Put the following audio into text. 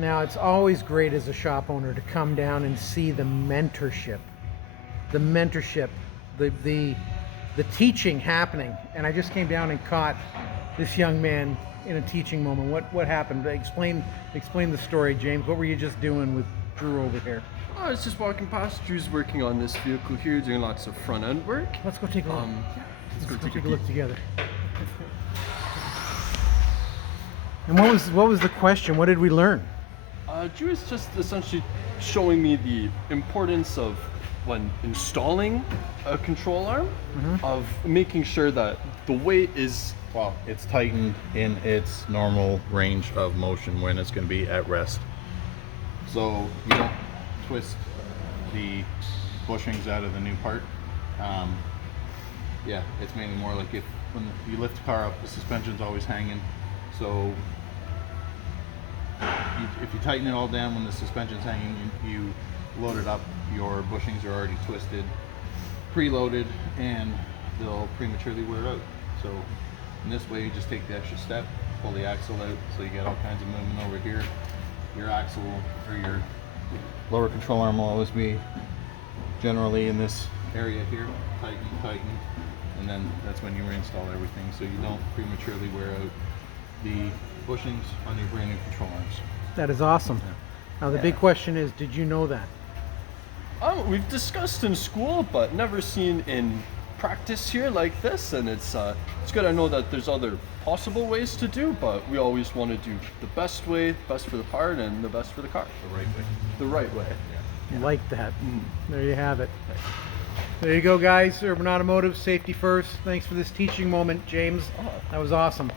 Now, it's always great as a shop owner to come down and see the mentorship, the teaching happening. And I just came down and caught this young man in a teaching moment. What happened? Explain the story, James. What were you just doing with Drew over here? Oh, I was just walking past. Drew's working on this vehicle here, doing lots of front end work. Let's go take a look. Yeah, Let's go go take a peek. look together. And what was the question? What did we learn? Drew is just essentially showing me the importance of when installing a control arm, of making sure that the weight is Well, it's tightened in its normal range of motion when it's going to be at rest. So you don't twist the bushings out of the new part. Yeah, it's mainly more like when you lift the car up, the suspension's always hanging. So if you tighten it all down when the suspension's hanging, you load it up, your bushings are already twisted, preloaded, and they'll prematurely wear out. So in this way, you just take the extra step, pull the axle out, so you get all kinds of movement over here. Your axle or your lower control arm will always be generally in this area here, tighten, and then that's when you reinstall everything, so you don't prematurely wear out the bushings on your brand new control arms. That is awesome. Now the big question is, did you know that? We've discussed in school, but never seen in practice here like this, and it's good. I know that there's other possible ways to do, but we always want to do the best way, best for the part, and the best for the car. The right way. The right way. Like that. There you have it. There you go, guys. Urban Automotive, safety first. Thanks for this teaching moment, James. That was awesome.